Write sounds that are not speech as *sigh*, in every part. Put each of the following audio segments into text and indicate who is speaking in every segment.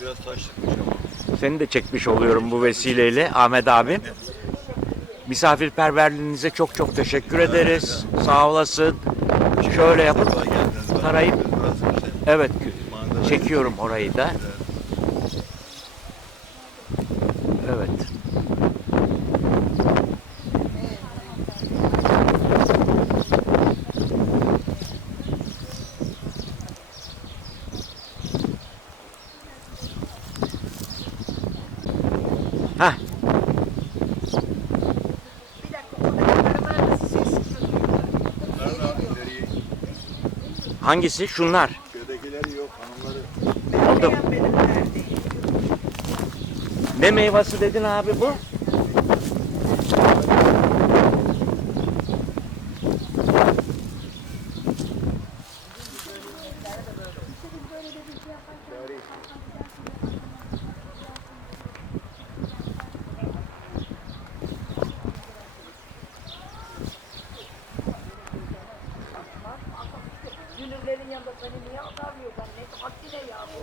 Speaker 1: biraz taşlıkmış ama.
Speaker 2: Seni de çekmiş oluyorum bu vesileyle Ahmet abim. Misafirperverliğinize çok çok teşekkür ederiz. Sağ olasın. Şöyle.
Speaker 1: Bak,
Speaker 2: tarayıp evet çekiyorum orayı da. Evet. Hah,
Speaker 3: Bir dakika orada var ses
Speaker 1: Nerede abi ileriyi?
Speaker 2: Hangisi? Şunlar.
Speaker 1: Köydekileri yok hanımları.
Speaker 3: Neredeyim?
Speaker 2: ne meyvesi dedin abi bu?
Speaker 3: Yanında seni niye atarmıyor? Ben ne haddine ya bu?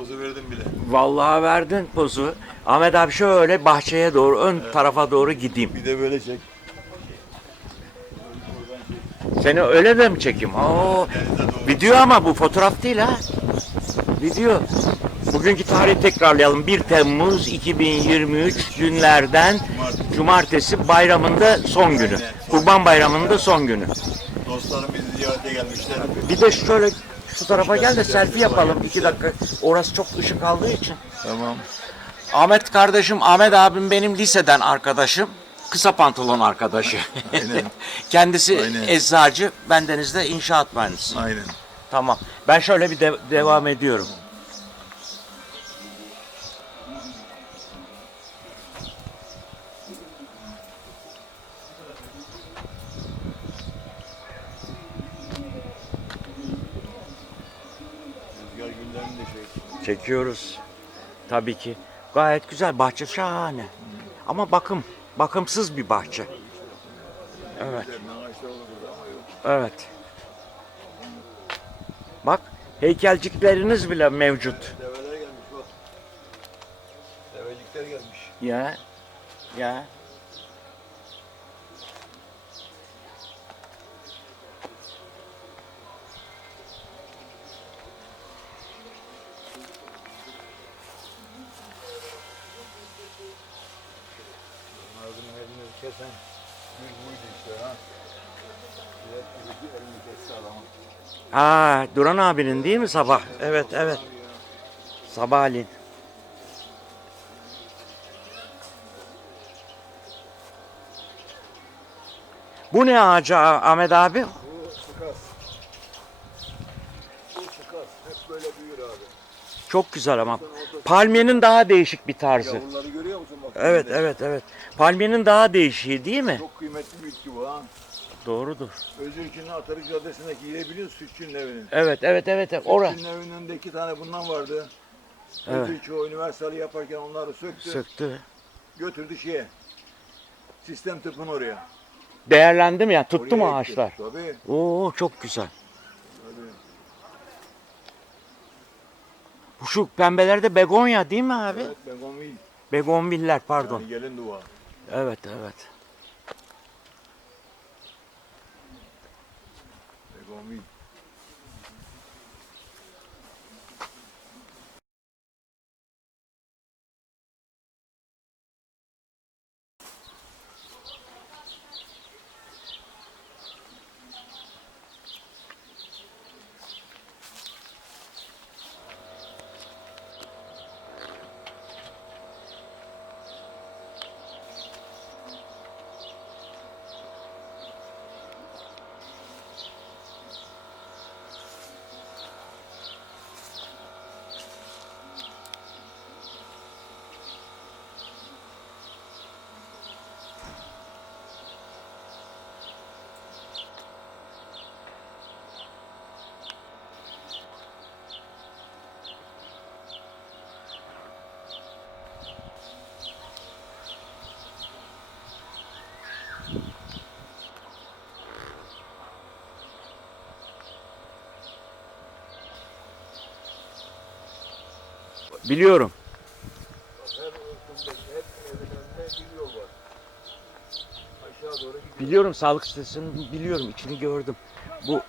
Speaker 1: Pozu verdim bile.
Speaker 2: Vallahi verdin pozu. Ahmet abi şöyle bahçeye doğru, ön tarafa doğru gideyim.
Speaker 1: Bir de böyle çek.
Speaker 2: Seni öyle de mi çekeyim? Oo, video ama bu fotoğraf değil ha. Video. Bugünkü tarihi tekrarlayalım. 1 Temmuz 2023 günlerden cumartesi bayramında son günü. Kurban bayramında son günü.
Speaker 1: Dostlarım bizi ziyarete gelmişler.
Speaker 2: Bir de şöyle şu tarafa gel de selfie yapalım. 2 dakika. Orası çok ışık aldığı için.
Speaker 1: Tamam.
Speaker 2: Ahmet kardeşim, Ahmet abim benim liseden arkadaşım. Kısa pantolon arkadaşı.
Speaker 1: Aynen. *laughs*
Speaker 2: Kendisi
Speaker 1: Aynen.
Speaker 2: eczacı, bendeniz de inşaat mühendisi.
Speaker 1: Aynen.
Speaker 2: Tamam. Ben şöyle bir de- devam ediyorum. Çekiyoruz. Tabii ki. Gayet güzel. Bahçe şahane. Ama bakım. Bakımsız bir bahçe. Evet. Evet. Bak heykelcikleriniz bile mevcut.
Speaker 1: Develer gelmiş bak. Devecikler gelmiş.
Speaker 2: Ya. Ya.
Speaker 1: Kesen düz buydu işte ha. Elini kesti adamın.
Speaker 2: Ha, Duran abinin değil mi sabah? Evet, evet. Sabahleyin. Bu ne ağacı Ah- Ahmet abi?
Speaker 1: Bu sıkas. Bu sıkas. Hep böyle büyür abi.
Speaker 2: Çok güzel ama. Palmiyenin daha değişik bir tarzı.
Speaker 1: Yavruları görüyor musun bak?
Speaker 2: Evet,
Speaker 1: önünde?
Speaker 2: evet, evet. Palmiyenin daha değişiği değil mi?
Speaker 1: Çok kıymetli bir bitki bu ha.
Speaker 2: Doğrudur.
Speaker 1: Özürk'ün Atarık Caddesi'ndeki yeri biliyor musun? Sütçü'nün evinin.
Speaker 2: Evet, evet, evet. evet. Ora.
Speaker 1: Sütçü'nün evinin önünde iki tane bundan vardı.
Speaker 2: Evet.
Speaker 1: Özürk o üniversiteyi yaparken onları söktü.
Speaker 2: Söktü.
Speaker 1: götürdü şeye. Sistem tıpın oraya.
Speaker 2: Değerlendi mi ya? Tuttu mu
Speaker 1: Oraya ekti.
Speaker 2: ağaçlar?
Speaker 1: Tabii.
Speaker 2: Oo çok güzel.
Speaker 1: tabii.
Speaker 2: Bu şu pembeler de begonya değil mi abi?
Speaker 1: Evet, Begonvil.
Speaker 2: Begonviller pardon.
Speaker 1: Yani gelin dua.
Speaker 2: Evet evet.
Speaker 1: Begonvil. Gidiyor.
Speaker 2: Biliyorum sağlık sitesini biliyorum. içini gördüm. Bu